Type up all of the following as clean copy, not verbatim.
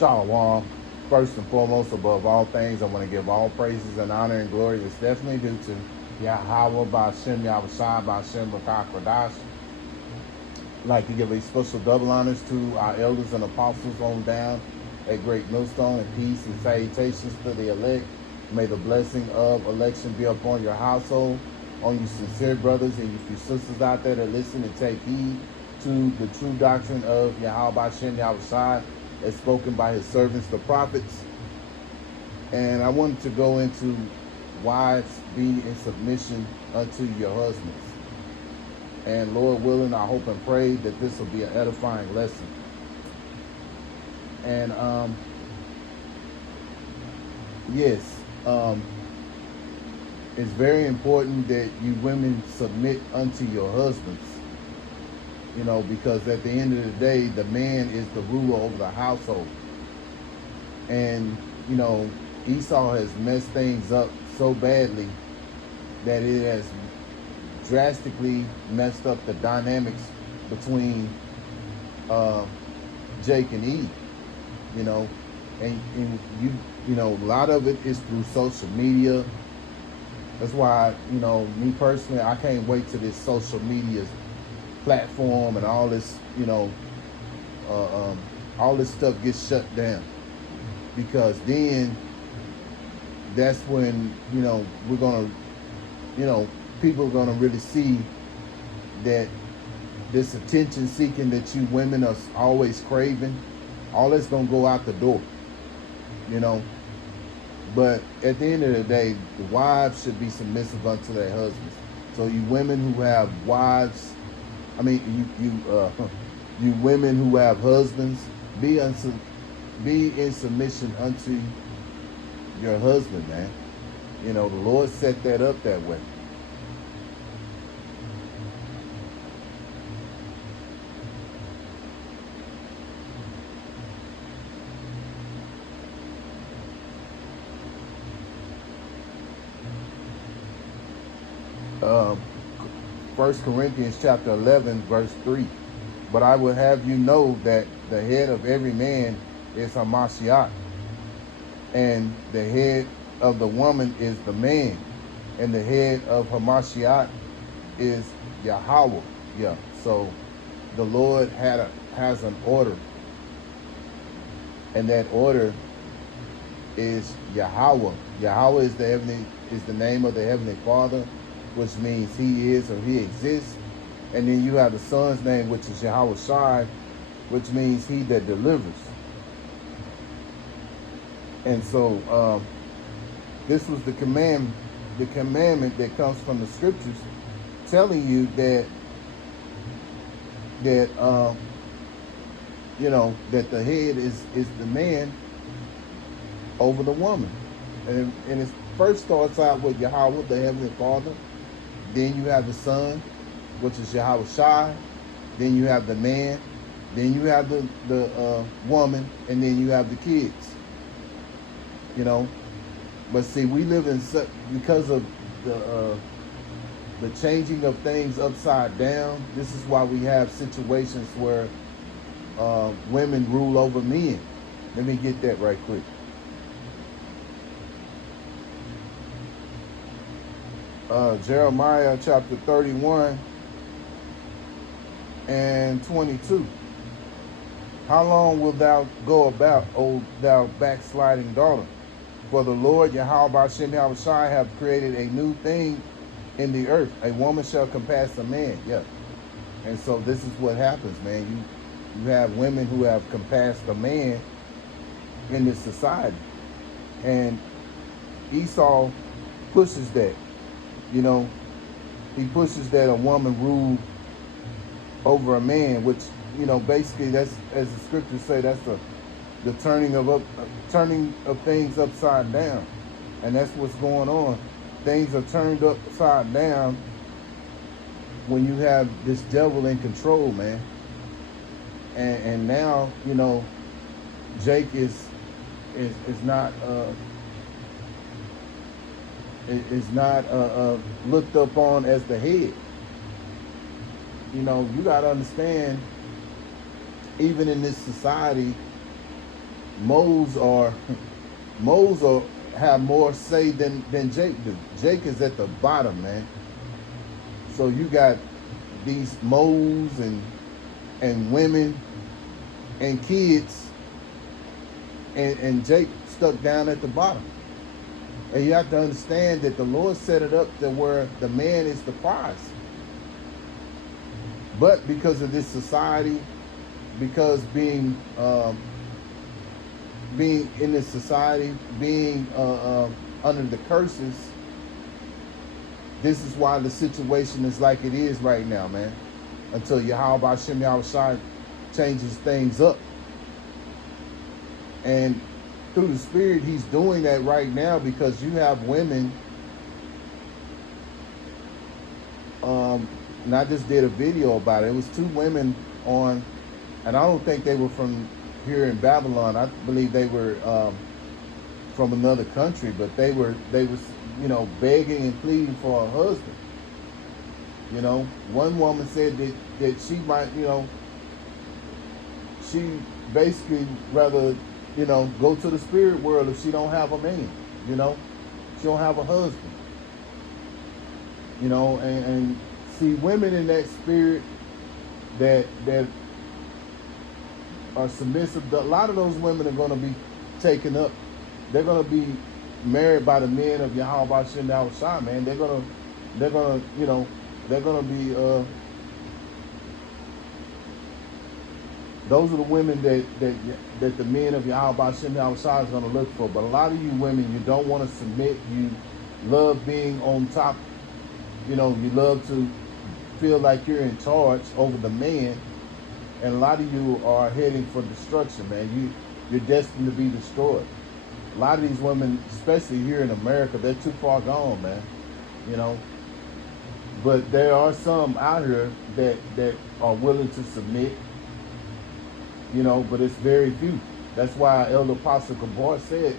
Shalom. First and foremost, above all things, I want to give all praises and honor and glory that's definitely due to Yahweh, Ba'ashem, Yahushua, Ba'ashem, B'Kakwadash. I'd like to give a special double honors to our elders and apostles on down at Great Millstone, and peace and salutations to the elect. May the blessing of election be upon your household, on you sincere brothers and you sisters out there that listen and take heed to the true doctrine of Yahweh Ba'ashem Yahushua as spoken by his servants, the prophets. And I wanted to go into wives be in submission unto your husbands. And Lord willing, I hope and pray that this will be an edifying lesson. And yes, it's very important that you women submit unto your husbands. You know, because at the end of the day, the man is the ruler over the household. And, you know, Esau has messed things up so badly that it has drastically messed up the dynamics between Jake and Eve, you know. And you know, a lot of it is through social media. That's why, you know, me personally, I can't wait till this social media platform and all this, you know, all this stuff gets shut down, because then that's when, you know, we're gonna, you know, people are gonna really see that this attention seeking that you women are always craving, all that's gonna go out the door, you know. But at the end of the day, the wives should be submissive unto their husbands. So you women who have wives, you women who have husbands, be in submission unto your husband, man. You know, the Lord set that up that way. First Corinthians chapter 11, verse 3. But I would have you know that the head of every man is Hamashiach, and the head of the woman is the man, and the head of Hamashiach is Yahweh. Yeah. So the Lord has an order, and that order is Yahweh. Yahweh is the name of the Heavenly Father, which means he is or he exists. And then you have the son's name, which is Yahweh Shai, which means he that delivers. And so this was the commandment that comes from the scriptures, telling you that you know, that the head is the man over the woman. And it first starts out with Yahweh, the Heavenly Father. Then you have the Son, which is Yahweh Shai. Then you have the man. Then you have the woman, and then you have the kids. You know, but see, we live in because of the changing of things upside down. This is why we have situations where women rule over men. Let me get that right quick. Jeremiah chapter 31 and 22. How long wilt thou go about, O thou backsliding daughter? For the Lord Yahweh Ba'ashem Yahushua have created a new thing in the earth. A woman shall compass a man. Yeah. And so this is what happens, man. You have women who have compassed a man in this society. And Esau pushes that. You know, he pushes that a woman rule over a man, which, you know, basically that's, as the scriptures say, that's the turning of things upside down. And that's what's going on. Things are turned upside down when you have this devil in control, man. And now, you know, Jake is not looked upon as the head. You know, you got to understand, even in this society, Moles are moles are have more say than Jake do. Jake is at the bottom, man. So you got these moles and women and kids and Jake stuck down at the bottom. And you have to understand that the Lord set it up to where the man is the prize. But because of this society, because being in this society, being under the curses, this is why the situation is like it is right now, man. Until Yahweh Hashem Yahushai changes things up. And through the Spirit, he's doing that right now, because you have women. And I just did a video about it. It was two women on, and I don't think they were from here in Babylon. I believe they were from another country, but they was begging and pleading for a husband. One woman said that she might, she basically rather, go to the spirit world if she don't have a man, she don't have a husband, and see, women in that spirit that are submissive, a lot of those women are going to be taken up. They're going to be married by the men of Yahweh Shem Yahushai, man. They're going to be those are the women that the men of Yahweh Shem Yahushai is going to look for. But a lot of you women, you don't want to submit. You love being on top. You love to feel like you're in charge over the man. And a lot of you are heading for destruction, man. You're destined to be destroyed. A lot of these women, especially here in America, they're too far gone, man. But there are some out here that are willing to submit. But it's very few. That's why Elder Apostle Gabar said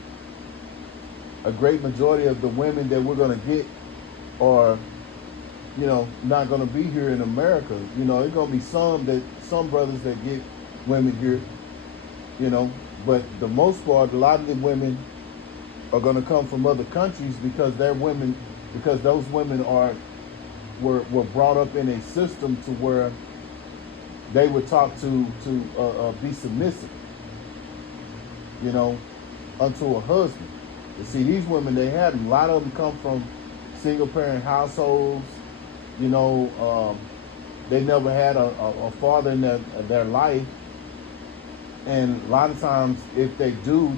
a great majority of the women that we're going to get are, not going to be here in America. There's going to be some brothers that get women here, but the most part, a lot of the women are going to come from other countries because they're women, because those women were brought up in a system to where they were taught to be submissive, unto a husband. You see, these women, they had them. A lot of them come from single parent households. They never had a father in their life. And a lot of times, if they do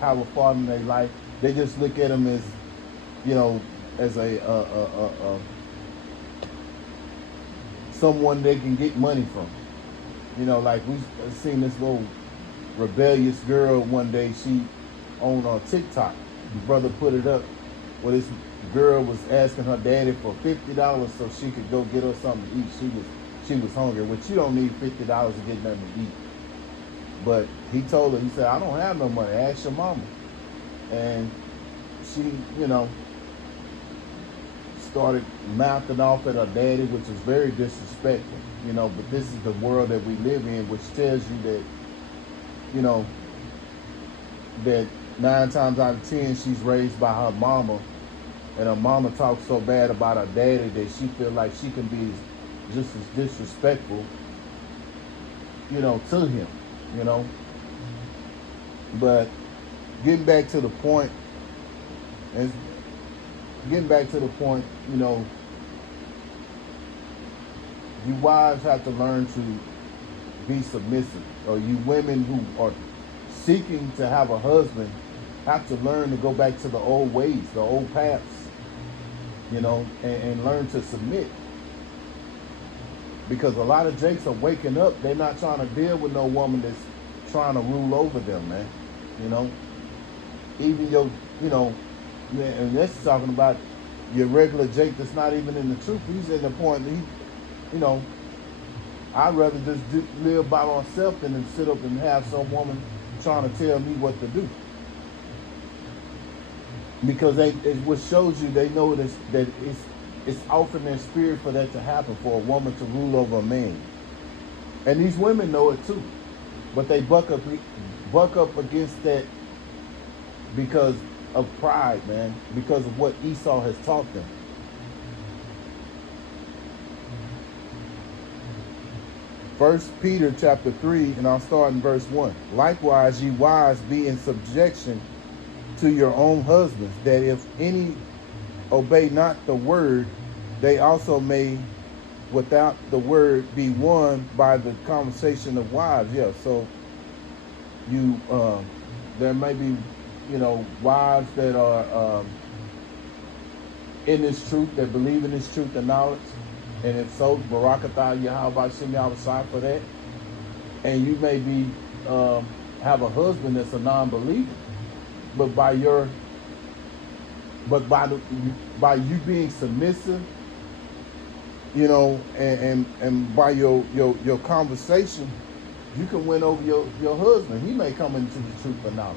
have a father in their life, they just look at them as, as a someone they can get money from. Like we seen this little rebellious girl one day. She on TikTok. The brother put it up where this girl was asking her daddy for $50 so she could go get her something to eat. She was hungry, which you don't need $50 to get nothing to eat. But he told her, he said, I don't have no money, ask your mama. And she, started mouthing off at her daddy, which was very disrespectful, but this is the world that we live in, which tells you that, that 9 times out of 10, she's raised by her mama, and her mama talks so bad about her daddy that she feel like she can be just as disrespectful, to him, But getting back to the point, you wives have to learn to be submissive, or you women who are seeking to have a husband have to learn to go back to the old ways, the old paths, and learn to submit. Because a lot of jakes are waking up. They're not trying to deal with no woman that's trying to rule over them, man. Even your, and that's talking about your regular Jake that's not even in the truth. He's in the point that I'd rather just live by myself than to sit up and have some woman trying to tell me what to do. Because what shows you, they know that it's off in their spirit for that to happen, for a woman to rule over a man. And these women know it too. But they buck up buck up against that because of pride, man, because of what Esau has taught them. First Peter chapter 3, and I'll start in verse 1. Likewise, ye wives, be in subjection to your own husbands, that if any obey not the word, they also may without the word be won by the conversation of wives. Yeah, so you there may be, wives that are in this truth, that believe in this truth and knowledge. And if so, Barakatah Yahweh Shem Yahweh for that. And you may be have a husband that's a non-believer, but by you being submissive, and by your conversation, you can win over your husband. He may come into the truth of knowledge.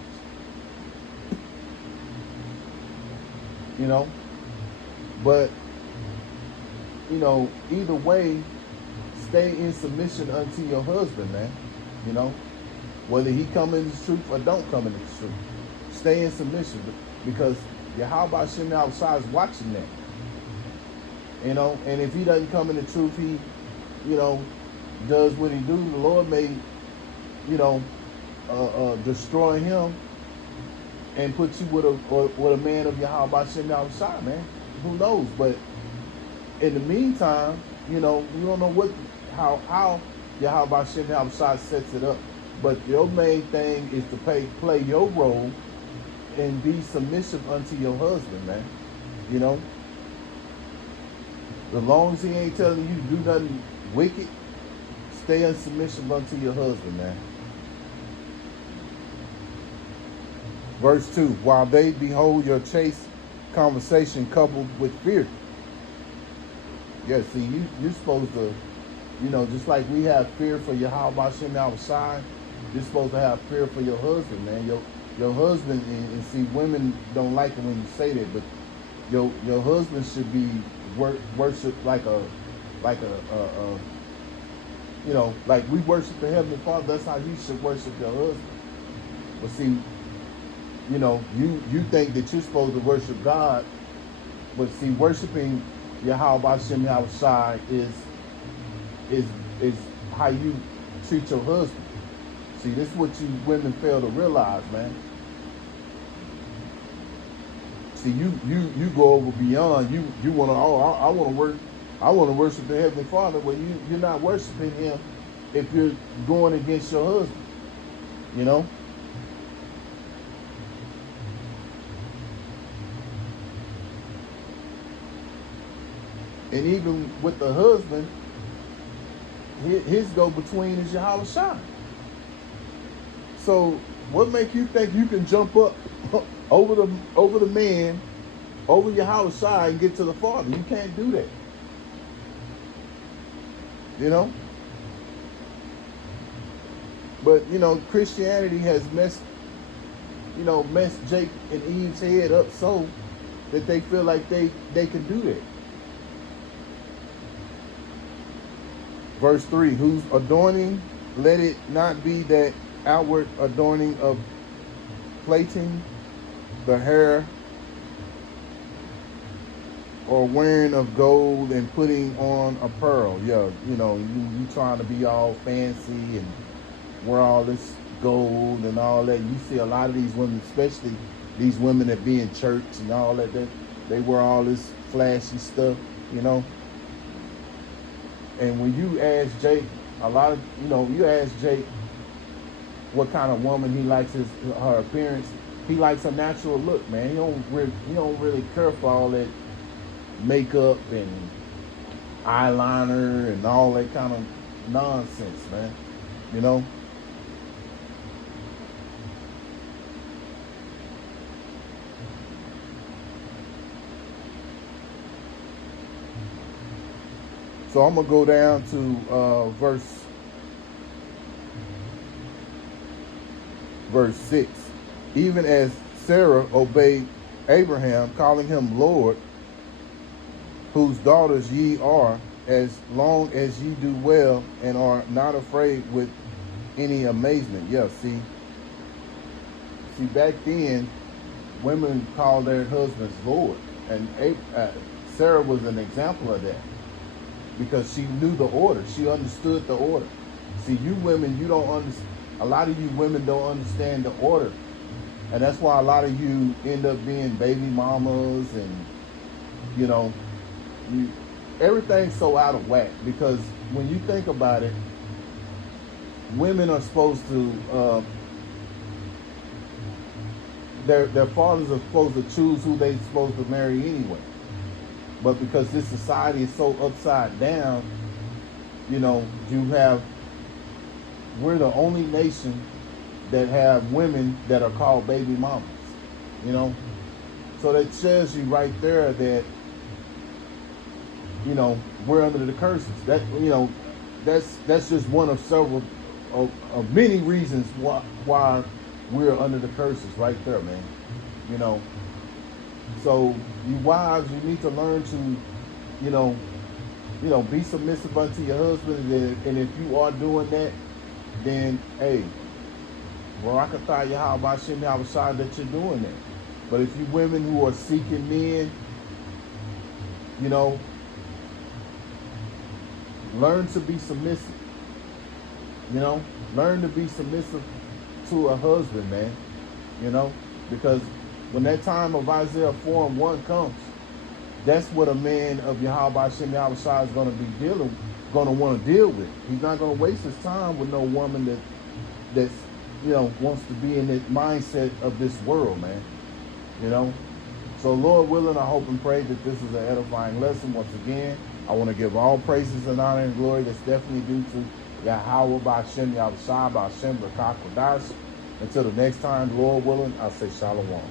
But either way, stay in submission unto your husband, man. Whether he come in the truth or don't come in the truth, stay in submission, because Yahweh Shem outside is watching that. And if he doesn't come in the truth, he, does what he do, the Lord may, destroy him and put you with a man of Yahweh Shem outside, man. Who knows? But in the meantime, you don't know how Yahweh Shem outside sets it up. But your main thing is to play your role and be submissive unto your husband, man. As long as he ain't telling you to do nothing wicked, stay in submission unto your husband, man. Verse 2, while they behold your chaste conversation coupled with fear. Yeah, see, you're supposed to, just like we have fear for Yahweh Shem outside, you're supposed to have fear for your husband, man. Your husband, and see, women don't like it when you say that, but your husband should be worshipped like like we worship the Heavenly Father. That's how you should worship your husband. But see, you think that you're supposed to worship God, but see, worshiping Yahweh Shem Yahushai is how you treat your husband. See, this is what you women fail to realize, man. See, you go over beyond. You want to. I want to worship the Heavenly Father. Well, you're not worshiping Him if you're going against your husband. And even with the husband, his go-between is Yahweh Shai. So what makes you think you can jump up over the man, over Yahweh Shai, and get to the Father? You can't do that. But Christianity has messed Jake and Eve's head up so that they feel like they can do that. Verse 3, whose adorning, let it not be that outward adorning of plaiting the hair or wearing of gold and putting on a pearl. Yeah, you trying to be all fancy and wear all this gold and all that. You see a lot of these women, especially these women that be in church and all that, they wear all this flashy stuff, And when you ask Jake, you ask Jake what kind of woman he likes her appearance. He likes a natural look, man. He don't really care for all that makeup and eyeliner and all that kind of nonsense, man. So I'm going to go down to verse 6. Even as Sarah obeyed Abraham, calling him Lord, whose daughters ye are, as long as ye do well and are not afraid with any amazement. Yeah, see, See, back then, women called their husbands Lord, and Sarah was an example of that because she knew the order. She understood the order. See, you women, you don't understand. A lot of you women don't understand the order, and that's why a lot of you end up being baby mamas, and you know, you, everything's so out of whack because when you think about it, women are supposed to. Their fathers are supposed to choose who they're supposed to marry anyway. But because this society is so upside down, you know, we're the only nation that have women that are called baby mamas, you know. So that shows you right there that, you know, we're under the curses. That, you know, that's just one of several of many reasons why we're under the curses right there, man. You know. So you wives, you need to learn to, you know, be submissive unto your husband, and if you are doing that, then hey, Barakatah Yahweh Shem Yahweh that you're doing that. But if you women who are seeking men, you know, learn to be submissive. You know, learn to be submissive to a husband, man. You know, because when that time of Isaiah 4:1 comes, that's what a man of Yahweh Shem Yahweh is going to be going to want to deal with. He's not going to waste his time with no woman that's, you know, wants to be in the mindset of this world, man. You know, so Lord willing, I hope and pray that this is an edifying lesson. Once again, I want to give all praises and honor and glory that's definitely due to Yahweh B'Shem Yahweh B'Shem B'Kak Kodash. Until the next time, Lord willing, I'll say Shalom.